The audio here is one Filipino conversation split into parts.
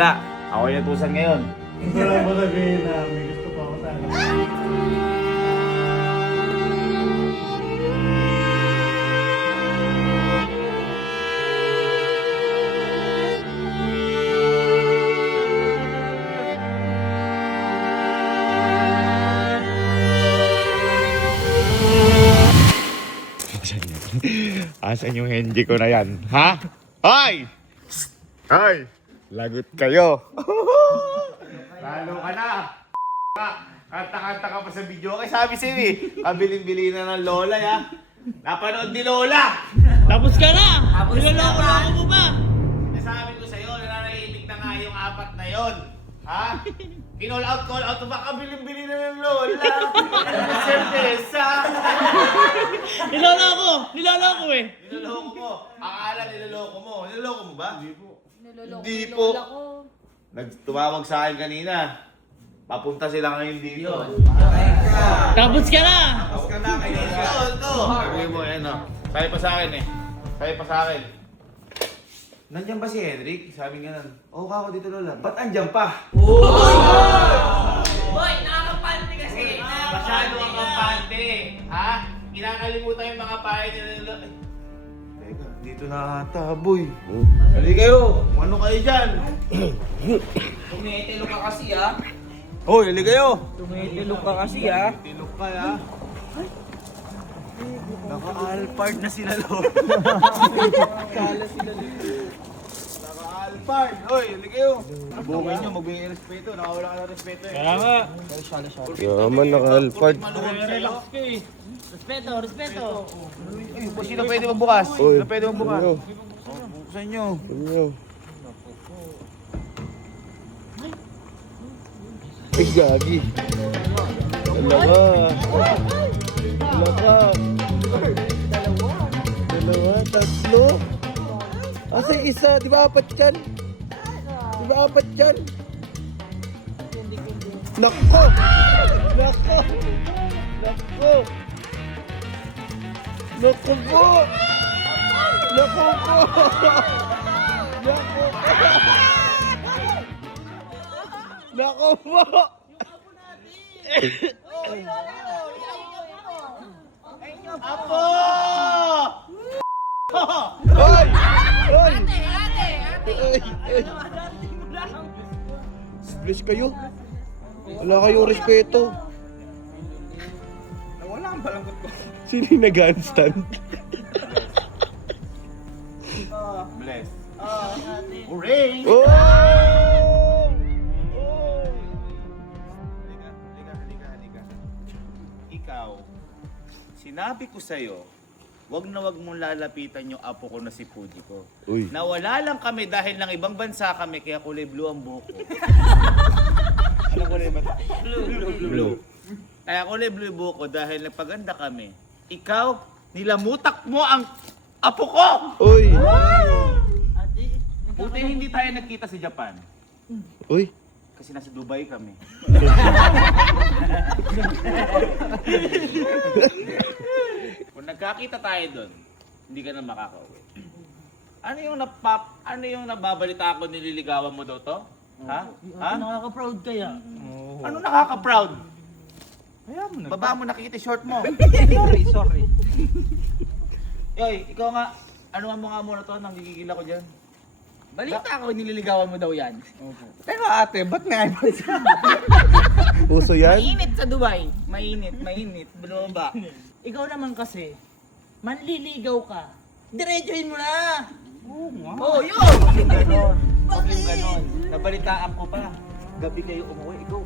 Wala. Ako yung natusan ngayon. Gusto lang mo sabihin na may gusto pa ako sana. Asan yung hindi ko na yan? Ha? Hoy! Hoy! Lagot kayo! Lalo ka na! Kanta-kanta ka pa sa video. Okay, sabi sa'yo eh. Kabiling-bili na ng Lola ya. Napanood ni Lola! Tapos ka na! Niloloko-loko mo ba? Nasabi ko sa'yo, nananahimik na nga yung apat na yon. Ha? Call out ba? Kabiling-bili na ng Lola! Certeza! Niloloko eh. Niloloko mo. Akala niloloko mo. Niloloko mo ba? Hindi po. Niloloko Hindi yung po. lola ko. Nagtumawag sa akin kanina. Papunta sila ngayon dito. Tapos ka na! Ito. Sabi mo, ano. Sabi pa sa akin eh. Sabi pa sa akin. Nandiyan ba si Henrik? Sabi nga nun. Oo ka ako dito, Lola. Ba't andyan pa? Boy, nakakapante kasi! Masyado ang kampante. Ha? Kinakalimutan yung mga pahay nila. Ay, teka, dito na ata, boy. Hali kayo. Ano kayo dyan? Tumitilo ka kasi ah. Hoy, hali kayo. Tumitilo ka kasi ah. Tilok ka, ha? Naka-alpard na sila, Lola. Naka-alpard. Hoy, hali kayo. Bukay nyo, magbigay respeto. Nakawala ka ng respeto eh. Kaya nga. Yaman, naka-alphard. Relax ka eh. Respeto. Sino pwede magbukas? Uy, Sino pwede magbukas? ano? Buksan nyo. Ano? Ay, gagi. Wala ka. Wala ka. Dalawa, tatlo. Asa yung isa? Di ba apat yan? Di ba apat yan? Nako! Nako! Nako! Nako po! Nako po! Nako po! Nako po! Apo! Hoy! Hoy! Ate! Ay! Ay! Splash kayo? Wala kayong respeto. Wala kang balanggot ko. Sino yung nag-handstand? Bless. Hooray! Oh! Oh! Halika. Ikaw, sinabi ko sa'yo, wag na wag mong lalapitan yung apo ko na si Puji ko. Uy. Nawala lang kami dahil ng ibang bansa kami, kaya kulay blue ang buhok ko. Anong kulay ba? Blue. Kaya kulay blue yung buhok ko dahil nagpaganda kami. Ikaw, nilamutak mo ang apo ko! Uy! Buti hindi tayo nagkita sa Japan. Uy! Kasi nasa Dubai kami. Kung nagkakita tayo doon, hindi ka na makakauwi. Ano yung nababalita ko nililigawan mo daw to? Ha? Ha? Nakaka-proud kaya. Ano nakaka-proud? Baba mo nakikita short mo. Sorry. Yoy, ikaw nga, ano nga mo nga muna to, nanggigigil ako dyan. Balita ko, nililigawan mo daw yan. Pero ate, ba't may eyebrows? Puso yan? Mainit sa Dubai. Mainit. Bumaba. Ikaw naman kasi, manliligaw ka. Diretsuhin mo na. Oh, yun! Huwag yung ganon. Nabalitaan ko pa. Gabi kayo umuwi, ikaw.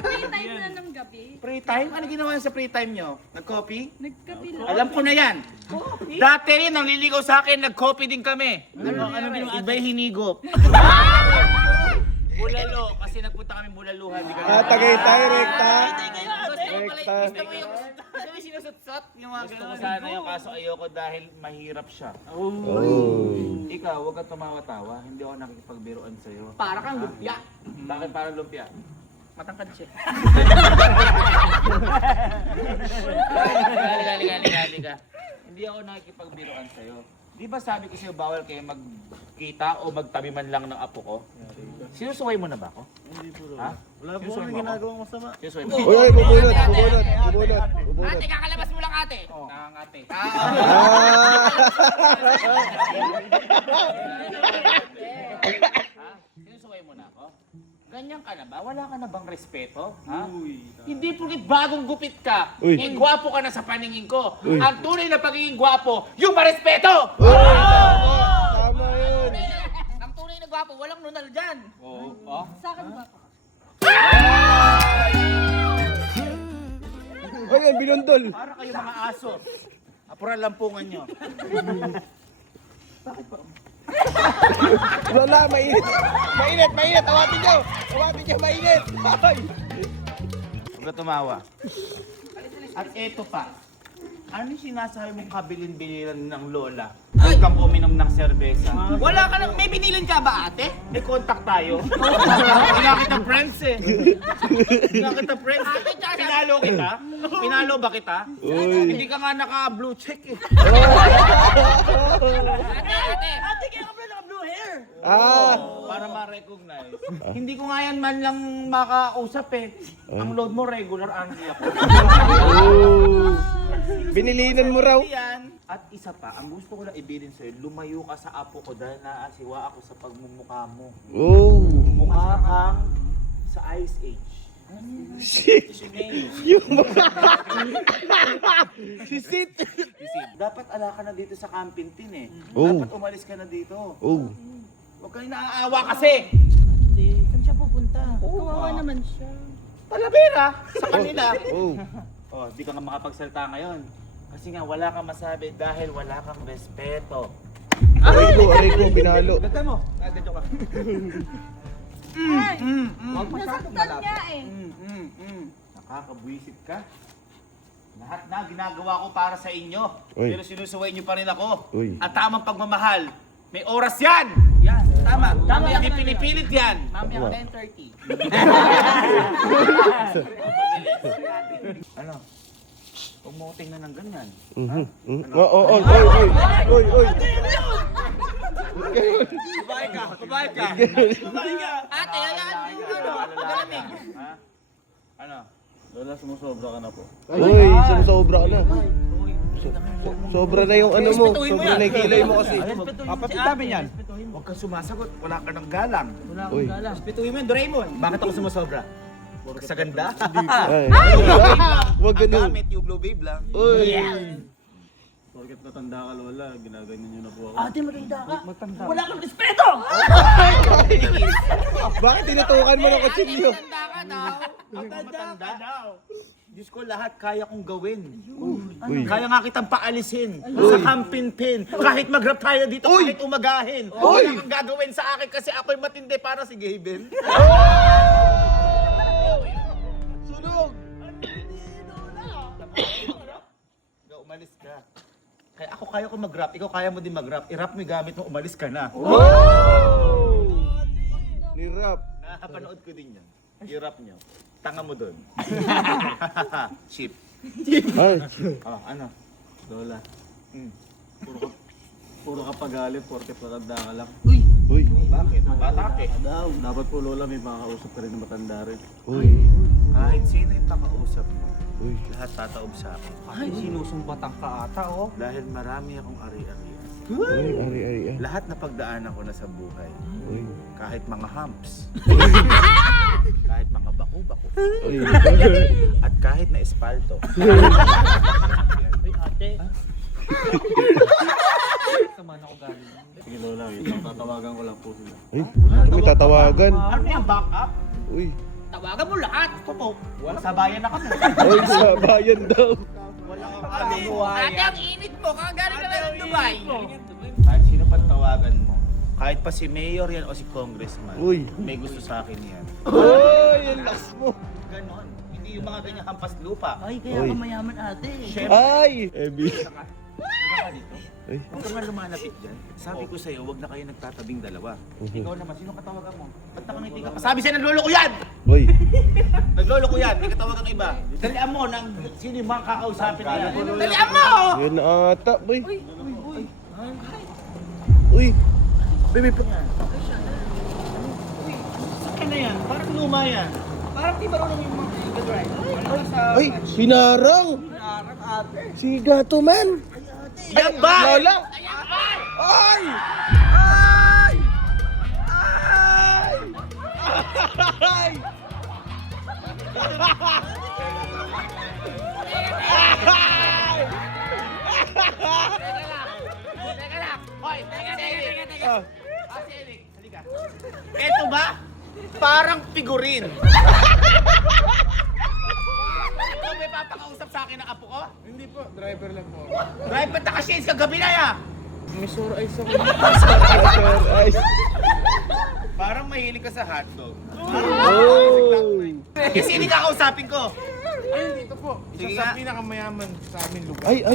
Free time na ng gabi. Free time? Ano ginawa sa free time nyo? Nag-coffee? Nagkape lang. Alam ko na yan. Dati rin, nang liligaw sa akin, nag-coffee din kami. Ano iba'y hinigop. Bulalo, kasi nagpunta kami bulaluhan. Di Ah, Tagaytay, rekta. Rekta. Gusto mo yung sinusutsot? Yung mga Gusto ko sana yung kaso ayoko dahil mahirap siya. Oh. Ikaw, huwag kang tumawa-tawa. Hindi ako nakikipagbiruan sa'yo. Para kang lumpia. Bakit parang lumpia? Matangkad siya. Halika. Hindi ako nakikipagbiruan sa'yo. Di ba sabi ko sa'yo bawal kayo magkita o magtabi man lang ng apo ko? Sinusuway mo na ba ako? Hindi po. Ha? Wala po Sinusuway kami mo ako? ginagawang masama. Sinusuway mo? Uy, uy, bubulot, bubulot, bubulot, bubulot. Ate, kakalabas mo lang ate. Nangangate. Ha? Sinusuway mo na ako? Ganyan ka na ba? Wala ka na bang respeto? Ha? Hindi porkit bagong gupit ka, Uy. gwapo ka na sa paningin ko. Uy. Ang tunay na pagiging gwapo, yung marespeto! Tama yun. Ang tunay na gwapo, walang nunal dyan. Oo. Oh. Sa akin ba? Uy, yan, binundol. Para kayo mga aso. Apuran lampungan nyo. Wala, mainit. Mainit, mainit. Awatin nyo. Awatin nyo, mainit. Ay. Huwag ka tumawa. At eto pa. Ano yung sinasabi mong kabilin-biliran ng lola? Huwag kang uminom ng serbesa. Wala ka lang. May binilin ka ba ate? May contact tayo. Wala kitang friends eh. Wala kitang friends. Pinalo kita? Pinalo ba kita? Uy. Hindi ka nga naka-blue check eh. Ate, kaya ka pala naka-blue hair. Ah. Para ma-recognize. Hindi ko nga yan man lang makausap eh. Ang load mo regular, angry ako. Oh. Binilinan mo raw. Yan. At isa pa, ang gusto ko lang ibilin sa'yo, lumayo ka sa apo ko dahil naasiwa ako sa pagmumukha mo. Oh. Mukha kang sa Ice Age. Yung mga... Si Sid. Dapat ala ka na dito sa Campintin eh. Oh. Dapat umalis ka na dito. Oh. Huwag kang naaawa kasi. Saan siya pupunta? Kawawa naman siya. Talavera sa kanila. Oh. Oh, di ka nga makapagsalita ngayon. Kasi nga wala kang masabi dahil wala kang respeto. Aray ko, binalo. Ganda mo. Ganito ka. Ay! Huwag masyadong Nasaktan malapit. niya eh. Nakakabwisit ka. Lahat na ginagawa ko para sa inyo. Uy. Pero sinusuway niyo pa rin ako. Uy. Ang tamang pagmamahal, may oras yan! Yan, tama. Tama, hindi pinipilit yan. Mamaya Tama. 10:30. Ano? Huwag mo ko tingnan ng ganyan. Mhm. Oh, oh, oh, oy, oy, oy, oy. Babae ka! Babae ka! Ate, ayan! Ano? Galamig! Ha? Ano? Lola, sumusobra ka na po. Uy, sumusobra ka na. Sobra na yung ano mo. Sobra na yung kilay mo kasi. Kapatid namin yan. Huwag kang sumasagot. Wala ka ng galang. Uy. Respetuhin mo yun, Doraemon. Bakit ako sumusobra? Sa ganda? Ay. Wag ganun. Gamit yung blue babe lang. Uy. Porket matanda ka, Lola, ginaganyan niyo na po ako. Ate, maganda ka. Wala kang respeto! Bakit tinutukan mo ng kutsilyo? Matanda ka daw. Matanda ka daw. Diyos ko, lahat kaya kong gawin. Uy. Kaya nga kitang paalisin sa Campintin. Kahit mag-rap tayo dito, kahit umagahin. Wala kang gagawin sa akin kasi ako'y matindi para si Gaben. Sunog! Ikaw, umalis ka. Kaya ako kaya ko mag-rap, ikaw kaya mo din mag-rap. I-rap mo yung gamit mo, umalis ka na. Oh! Nirap. Nakapanood ko din yan. I-rap nyo. Tanga mo doon. Chip. Ay. Oh, ano? Lola, Mm. puro ka pagalit, porket matanda ka lang. Uy. Bakit? Bata ka eh. Dapat po, Lola, may makakausap ka rin na matanda rin. Uy. Kahit sino yung pakausap mo, Uy. lahat tataob sa akin. Ay, sinusumbatan ka ata, oh. Dahil marami akong ari-arian. Uy, ari. Lahat na pagdaanan ko na sa buhay. Uy. Kahit mga humps. kahit mga baku-baku. Uy. At kahit na espalto. Ay, ate. Sama na ako galing. Sige, Lola, isang tatawagan ko lang po sila. Ay, may tatawagan. Ano yung back up? Uy. Tawagan mo lahat. Tumo. Wala sa bayan na kami. Uy, sa bayan daw. Ate, ang init mo. Kagaling ka lang ng Dubai. Kahit sino pang tawagan mo. Kahit pa si mayor yan o si congressman. Uy. May gusto sa akin yan. Uy, yung lakas mo. Ganon. Hindi yung mga ganyang hampas lupa. Ay, kaya Uy. ka mayaman, ate. Siyempre. Ay! Ebi. Ka dito. Ay. Huwag ka nga lumalapit dyan. Sabi ko sa'yo, huwag na kayo nagtatabing dalawa. Ikaw naman, sino katawagan mo? Ba't nakangiti ka pa? Sabi sa'yo, naglolo ko yan! Uy. Naglolo ko yan, may katawagan iba. Dalian mo, sino yung mga kakausapin na yan? Dalian mo! Yan ata, boy. Uy. Baby, Sakyan na yan. Parang luma yan. Parang di marunong yung mga drive. ay, pinarang! Si Gato Man! Yan ba? Lola! Ay! Ay! Ay! Ay! Ah. Eto ba? Parang figurin. Ikaw may papakausap sa akin ng apo ko? Hindi po, driver lang po. Drive, ba't naka-shades kagabi na ya? May sore eyes ako. Ay! Parang mahilig ka sa hotdog. Oh! Kasi hindi kakausapin ko. Ayun, dito po. Isa Sige sa nga. pinakamayaman sa aming lugar. Ay! Ay!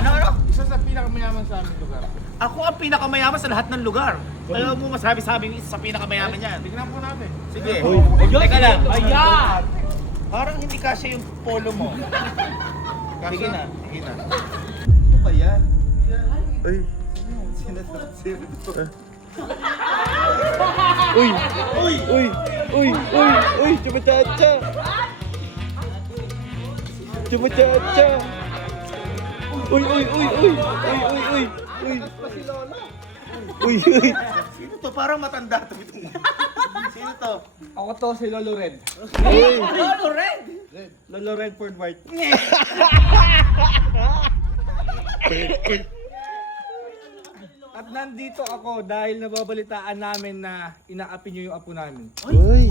Ano? Isa sa pinakamayaman sa aming lugar. Ako ang pinakamayaman sa lahat ng lugar. Ayaw mo masabi-sabi sa pinakamayaman yan. Tignan po natin. Sige. Uy. Teka lang. Ayan! Parang hindi kasya yung polo mo. Sige na. Sige na. Ano ba yan? Ay! Uy! Uy! Uy! Uy! Uy! Uy! Chumachacha! Chumachacha! Uy! Uy! Uy! Uy! Uy! Uy! Uy! Uy! Uy! Uy! Sino to? Parang matanda to. Sino to? Ako to si Lolo Red. Uy! Lolo Red! Lolo Red Ford White. At nandito ako dahil nababalitaan namin na inaapi niyo yung apo namin. Uy!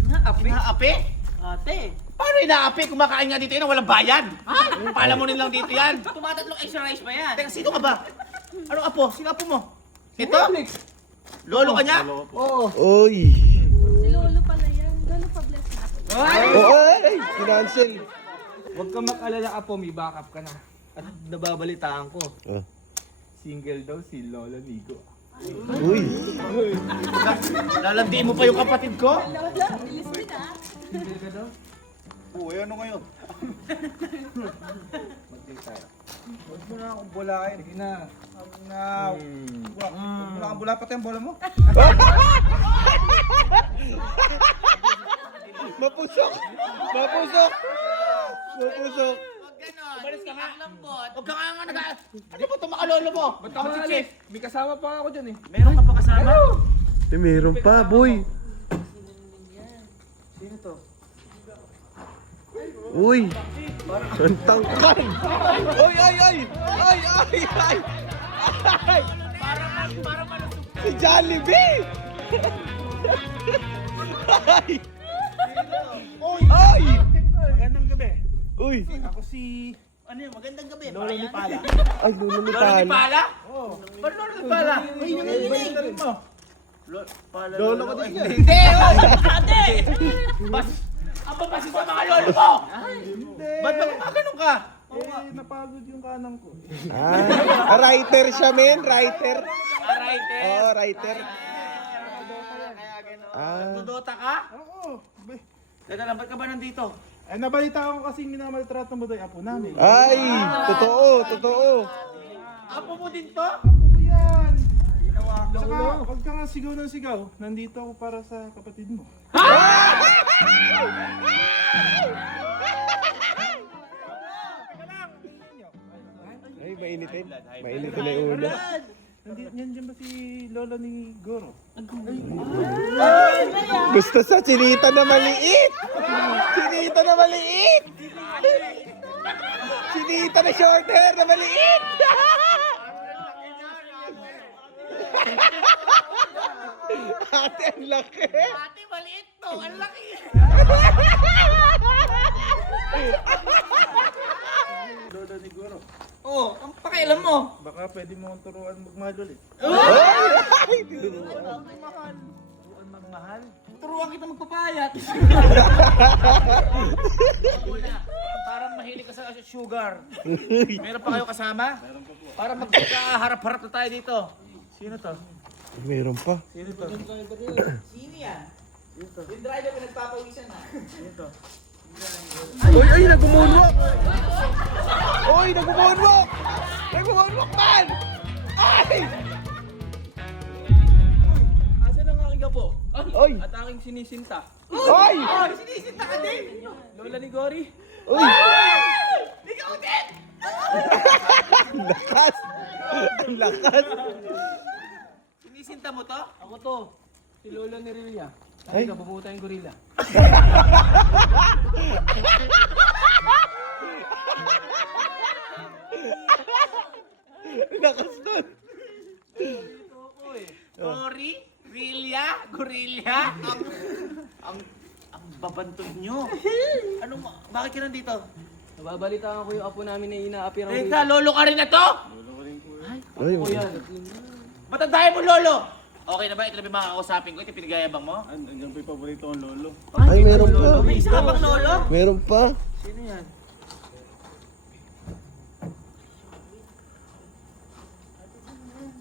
Inaapi? Inaapi? Ate. Paano inaapi? Kumakain nga dito yun na walang bayan. Ay! Pala mo lang dito yan. Tumatatlong extra rice pa yan. Teka, sino ka ba? Anong apo? Sino apo mo? Ito? Lolo ka niya? Oo. Uy! Si Lolo pala yan. Lolo pa bless na. Ay! Kinancel! Huwag ka mag-alala apo, may backup ka na. At nababalitaan ko, Ah. single daw si Lolo Nico. Uy! Lalandiin mo pa yung kapatid ko? Lolo, bilis din ah. Single ka daw? Oo, ano ngayon? Mag-date tayo. Huwag mo na akong bulain. Sige na. Huwag mo na akong bula pati ang bola mo. Mapusok! Mapusok! Mapusok! Huwag ganon. Umalis ka nga. Huwag ka nga nag... Ano ba ito makalolo mo? Ba't ako si Chief? May kasama pa ako dyan eh. Meron ka pa kasama? Eh, meron pa, boy! Sino to? Uy! Ang tangkad! Uy! Ay! Ay! Ay! Ay! Ay! Ay! Parang malusog. Si Jollibee! Ay! Ay! Magandang gabi. Uy! Ako si... Ano yun? Magandang gabi. Lolo ni Pala. Ay, lolo ni Lolo ni Pala. Pala? Oo. Ba't Lolo ni Pala? Ay, nanginginig. Rin mo. Pala, Lolo ko din yan. Hindi! Oy! Ate! Bas... Ang babasi sa mga lolo mo! Hindi. Ba't ba gumagano ka? Eh, napagod yung kanan ko. Ah, writer siya, men. Writer. Alright, eh. Oo, writer. Ah. Nagdodota ka? Oo. Teka lang, ba't ka ba nandito? Eh, nabalita ko kasi minamaltrato mo daw yung apo namin. Ay! Totoo! Totoo! Apo mo din to? Apo ko yan. Saka, huwag ka nga sigaw ng sigaw. Nandito ako para sa kapatid mo. Ay, mainitin. Mainitin na yung ulo. Nandiyan ba si Lola ni Goro? Gusto sa chinita na maliit! Chinita na maliit! Chinita na short hair na maliit! Ate, ang laki! Ate, maliit to. Ang laki. Lola ni Goro. Oh, ang pakialam mo. Baka pwede mo akong turuan magmahal ulit. Ay! Magmahal. Turuan kita magpapayat. Muna, parang mahilig ka sa sugar. Meron pa kayo kasama? Meron pa po. Para magkaharap-harap na tayo dito. Sino to? Meron pa. Sino to? Sino yan? Yung driver ko nagpapawisan na. Sino to? Uy, ay, nag-moonwalk! Uy, nag-moonwalk! Nag-moonwalk, man! Ay! po. Oy! At aking sinisinta. Oy! Sinisinta ka din! Lola ni Gory. Uy! Ikaw din! Ang lakas! Ang lakas! Sinisinta mo to? Ako to. Si Lola ni Rilia. Ay. Ay, ka, bumuta yung gorilla. Lakas nun! Gory? Gorilla? Ang babantog nyo. Bakit ka nandito? Nababalitaan ko yung apo namin na inaapi ng Teka, lolo ka rin na to? Ay, Matandayan mo, lolo! Okay na ba? Ito na ba yung makakausapin ko? Ito yung pinagayabang mo? ay, meron pa. May isa ka bang lolo? Meron pa. Sino yan?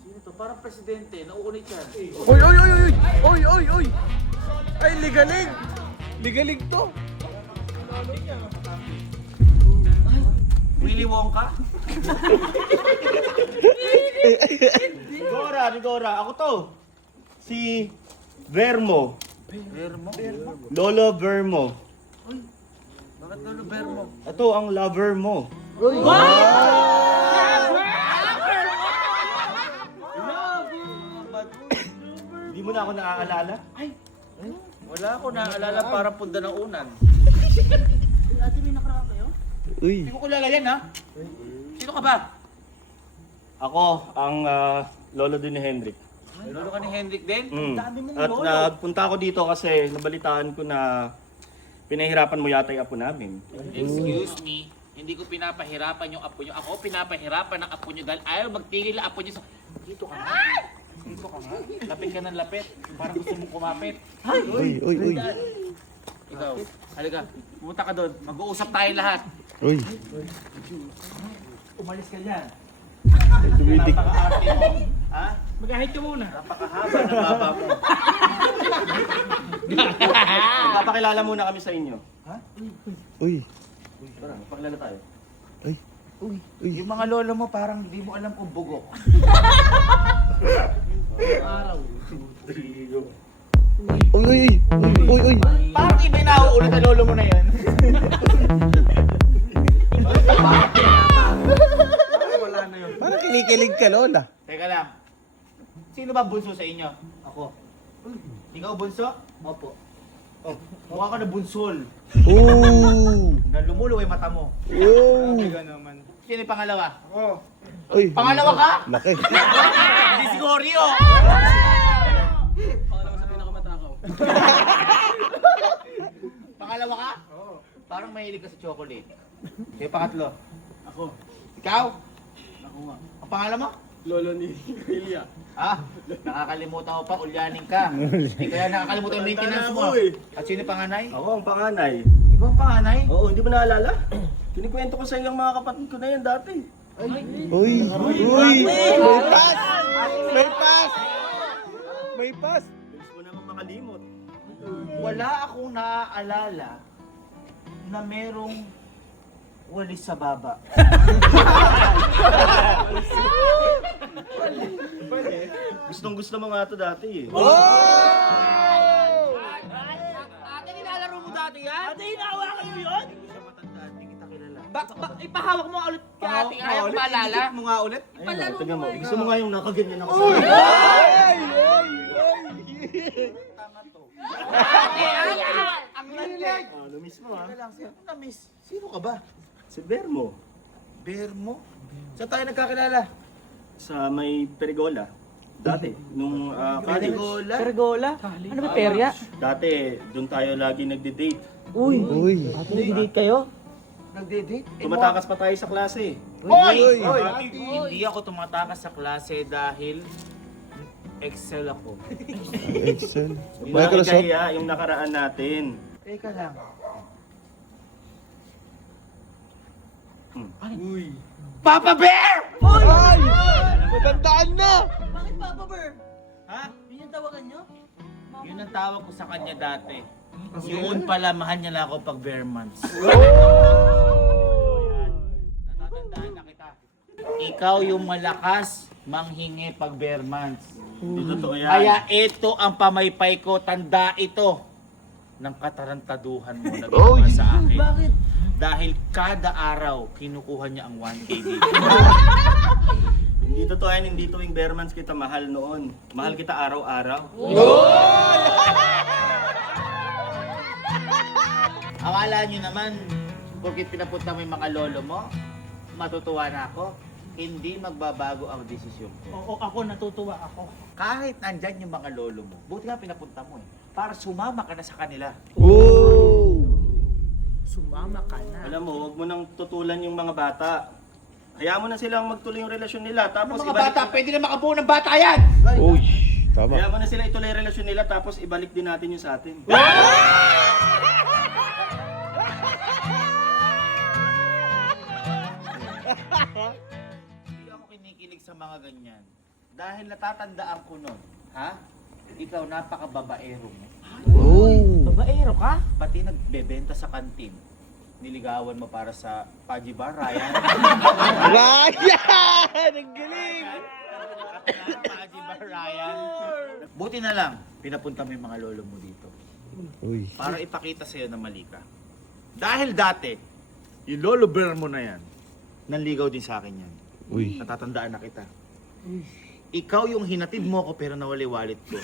Sino to? Parang presidente. Nauunit yan. Oy, oy, oy, oy! Oy, oy, oy! Ay, ligalig! Ligalig to! Willy Wonka? Dora, ako to. Si Vermo. Vermo? Lolo Vermo. Bakit lolo Vermo? Ito ang lover mo. Hindi mo na ako naaalala? Wala ako naaalala parang punda ng unan. Ate, may nakaraan kayo? Uy! Hindi ko kilala yan, ha? Sino ka ba? Ako ang lolo din ni Hendrik. Lolo ka ni Hendrik din? Dami mong At lolo. nagpunta ako dito kasi nabalitaan ko na pinahirapan mo yata yung apo namin. Excuse me, hindi ko pinapahirapan yung apo nyo. Ako pinapahirapan ng apo nyo dahil ayaw magtigil ang apo nyo sa... Dito ka nga. Dito ka nga. Lapit ka ng lapit. Parang gusto mong kumapit. Uy, uy, uy! Ikaw, halika. Pumunta ka doon. Mag-uusap tayo lahat. Uy! Umalis ka dyan. Dumidik. Napaka-arte mo. Ha? Mag-ahit ka muna. Napakahaba ng baba mo. Magpapakilala muna kami sa inyo. Uy! Tara, magpakilala tayo. Uy! Uy! Yung mga lolo mo parang hindi mo alam kung bugok. Uy, uy, uy, uy, uy! Parang iba yung nauulit na lolo mo na yan. Wala na yun. Parang kinikilig ka, Lola. Teka lang. Sino ba bunso sa inyo? Ako. Ikaw bunso? Opo. Oh, mukha ka na bunsol. Oh! Na lumuluwa yung mata mo. Oh! Ika naman. Sino yung pangalawa? Ako. Uy! Pangalawa ka? Laki. Hindi si Goryo! Pangalawa sa pinakamatakaw. Pangalawa ka? Oo. Parang mahilig ka sa chocolate. Yung pangatlo? Ako. Ikaw? Ako nga. Ang pangalan mo? Lolo ni Rilia. Ah, nakakalimutan mo pa, ulyanin ka. Hindi kaya nakakalimutan yung maintenance mo. At sino yung panganay? Ako ang panganay. Ikaw ang panganay? Oo, hindi mo naalala? Kinikwento ko sa iyong mga kapatid ko na yan dati. Uy! Uy! May pass! May pass! May pass! Bilis mo naman makalimot. Wala akong naaalala na merong walis sa baba. Gustong gusto mo nga ito dati eh. Ate, nilalaro mo dati yan? Ate, hinahawakan mo yun? Hindi ko siya matandaan, hindi kita kilala. Ipahawak mo ulit ka ate. Ayaw ko maalala? mo nga ulit? Palaro Ayun, tingnan mo mo. nga Gusto mo nga yung nakaganyan ako sa Ay! Ay! Ay! Ang lalaki. Ano mismo ha? Teka lang, sino na miss? Sino ka ba? Si Vermo. Bermo? Saan tayo nagkakilala? Sa may Perigola. Dati, nung college. Perigola? Pergola? Ano ba perya? Dati, doon tayo lagi nagde-date. Uy, Uy! nag-date kayo? Nagde-date? Tumatakas pa tayo sa klase. Hoy! Uy! Hindi ako tumatakas sa klase dahil Excel ako. Excel. Bakit Microsoft. kaya yung nakaraan natin? Teka lang. Uy. Papa Bear! Ay! Matandaan na! Bakit Papa Bear? Ha? Yun yung tawagan nyo? Yun ang tawag ko sa kanya dati. Yun pala, mahal niya na ako pag bare months. Natatandaan na kita. Ikaw yung malakas manghingi pag bare months. Totoo yan. Kaya ito ang pamaypay ko, tanda ito ng katarantaduhan mo na ginawa sa akin. Bakit? Dahil kada araw, kinukuha niya ang 1K dito. Hindi totoo yan, hindi tuwing bare months kita mahal noon. Mahal kita araw-araw. Akala niyo naman, porkit pinapunta mo yung mga lolo mo, matutuwa na ako. Hindi magbabago ang desisyon ko. Oo, ako natutuwa ako. Kahit nandyan yung mga lolo mo, buti nga pinapunta mo eh, para sumama ka na sa kanila. Oh! Sumama ka na. Alam mo, huwag mo nang tutulan yung mga bata. Hayaan mo na silang magtuloy yung relasyon nila. Tapos Mga bata, pwede na makabuo ng bata yan! Uy! Tama. Hayaan mo na sila ituloy yung relasyon nila tapos ibalik din natin yung sa atin. Hindi ako kinikilig sa mga ganyan. Dahil natatandaan ko nun, ha? Ikaw, napakababaero mo. Oh! Babaero ka? Pati nagbebenta sa kantin. Niligawan mo para sa Paji Bar, Ryan. Ryan! Ang galing! Paji Bar, Ryan. Buti na lang, pinapunta mo yung mga lolo mo dito. Uy. Para ipakita sa'yo na mali ka. Dahil dati, yung lolo bear mo na yan, nanligaw din sa akin yan. Uy. Natatandaan na kita. Ikaw yung hinatid mo ako pero nawala yung wallet ko.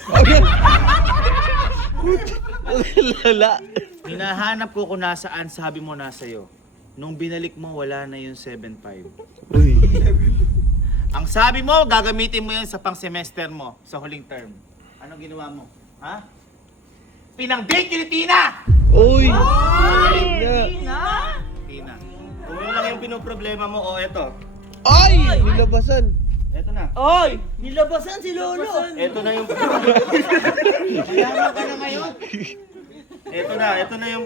Lala. Hinahanap ko kung nasaan, sabi mo nasa'yo. Nung binalik mo, wala na yung 7.5. Uy. Ang sabi mo, gagamitin mo yun sa pang-semester mo, sa huling term. Anong ginawa mo? Ha? Pinang-date ni Tina! Uy! Na? Tina. Kung yun lang yung pinoproblema mo, o eto. Ay! Nilabasan. Eto na. Oy! Nilabasan si Lolo! Eto na yung... Kailangan ka na ngayon. Ito na yung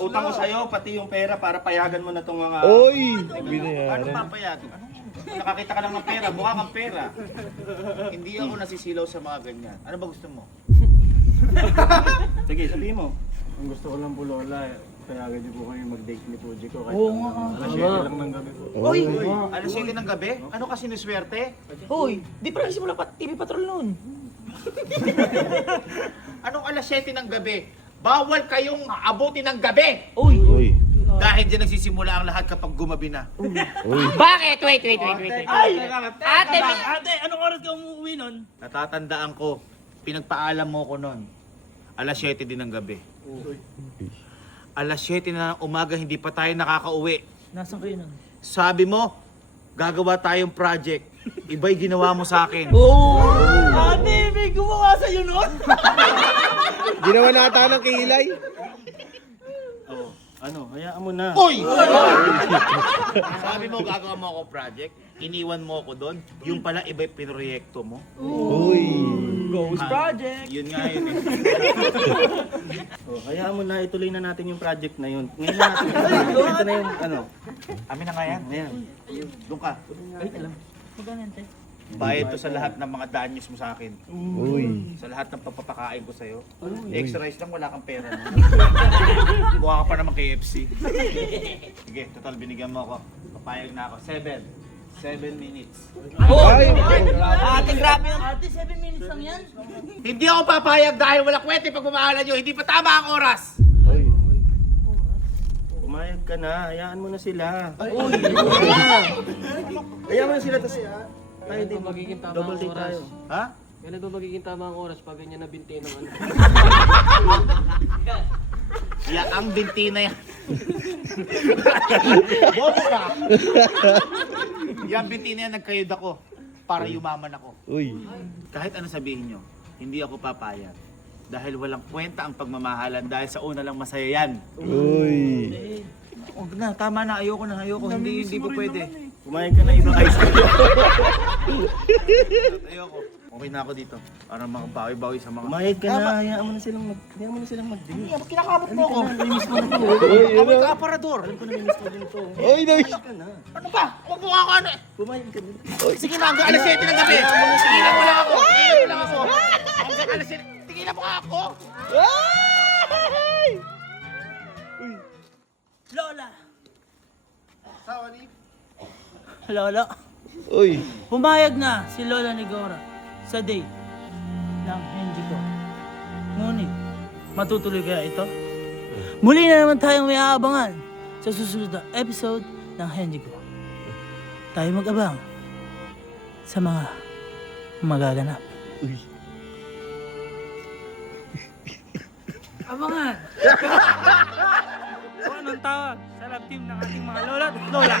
utang ko sa'yo, pati yung pera para payagan mo na tong mga... Uy! Ano Binayaran. papayagan? Nakakita ka lang ng pera, mukha kang pera. Hindi ako nasisilaw sa mga ganyan. Ano ba gusto mo? Sige, sabihin mo. Ang gusto ko lang po, Lola, payagan niyo po kayo mag-date ni Fuji ko kahit Oo nga. alas 7 lang ng gabi po. Uy! Alas 7 ng gabi? Ano kasi niswerte? Uy! Di pa nagsimula pa TV Patrol noon. Anong alas 7 ng gabi? Bawal kayong abutin ng gabi! Uy! Uy. Dahil dyan nagsisimula ang lahat kapag gumabi na. Uy. Bakit? Wait. Ay! Ate, anong oras ka umuwi nun? Natatandaan ko, pinagpaalam mo ko noon. Alas 7 din ng gabi. Alas 7 na ng umaga, hindi pa tayo nakakauwi. Nasaan kayo nun? Sabi mo, gagawa tayong project. Iba'y ginawa mo sa akin. Oo! Ate, may gumawa sa'yo nun? Ginawa nata ng kilay. Oh, ano, hayaan mo na. Uy! Sabi mo, gagawa mo ako project. Iniwan mo ako doon. Yung pala, iba'y pinroyekto mo. Uy. Ghost Project! Yun nga yun eh. Oh, hayaan mo na, ituloy na natin yung project na yun. Ngayon na natin. Ito na yung ano. Amin na nga yan. Ayan. Doon ka. Wait lang. Magkano yan, te? Bayad to sa lahat ng mga danyos mo sa akin. Uy. Sa lahat ng papapakain ko sa'yo. Extra rice lang, wala kang pera. No? Buha ka pa naman KFC. Sige, total binigyan mo ako. Papayag na ako. 7 minutes. Ay! Ate, grabe yung... Ate, 7 minutes lang yan? Hindi ako papayag dahil wala kwente pagmamahalan nyo. Hindi pa tama ang oras. Uy. Pumayag ka na, hayaan mo na sila. Hayaan mo na sila, tapos tayo din. Magiging tama Double ang date oras. tayo. Ha? Kailan ba magiging tama ang oras pag ganyan na binti ng ano? Yan ang binti na yan. Bobo ka. Yan binti na yan, nagkayod ako para yumaman ako. Uy. Kahit ano sabihin nyo, hindi ako papayag. Dahil walang kwenta ang pagmamahalan dahil sa una lang masaya yan. Uy. Huwag na, tama na, ayoko na, ayoko. Hindi po pwede. Pumayag ka na ibang ice cream. Ayoko. Okay na ako dito. Para makabawi-bawi sa mga... Pumayag ka na, hayaan mo na silang mag-date. Kinakamot mo ako. Namiss mo na to. Kami ka aparador. Alam ko na namiss mo din to. Uy, namiss. Pumayag ka na. Ano ba? Huwag mo ako ano eh. Pumayag ka na. Sige na, hanggang alas 7 ng gabi. Tigilan mo lang ako. Tigilan mo lang ako. Hanggang alas 7. Tigilan mo nga ako. Lola! Sorry. Lolo! Uy. Pumayag na si Lola Nigora sa date ng Henji ko. Ngunit, matutuloy kaya ito? Muli na naman tayong may aabangan sa susunod na episode ng Henji ko. Tayo mag-abang sa mga magaganap. Abangan! Kung anong tawag sa love team ng ating mga lola at lola.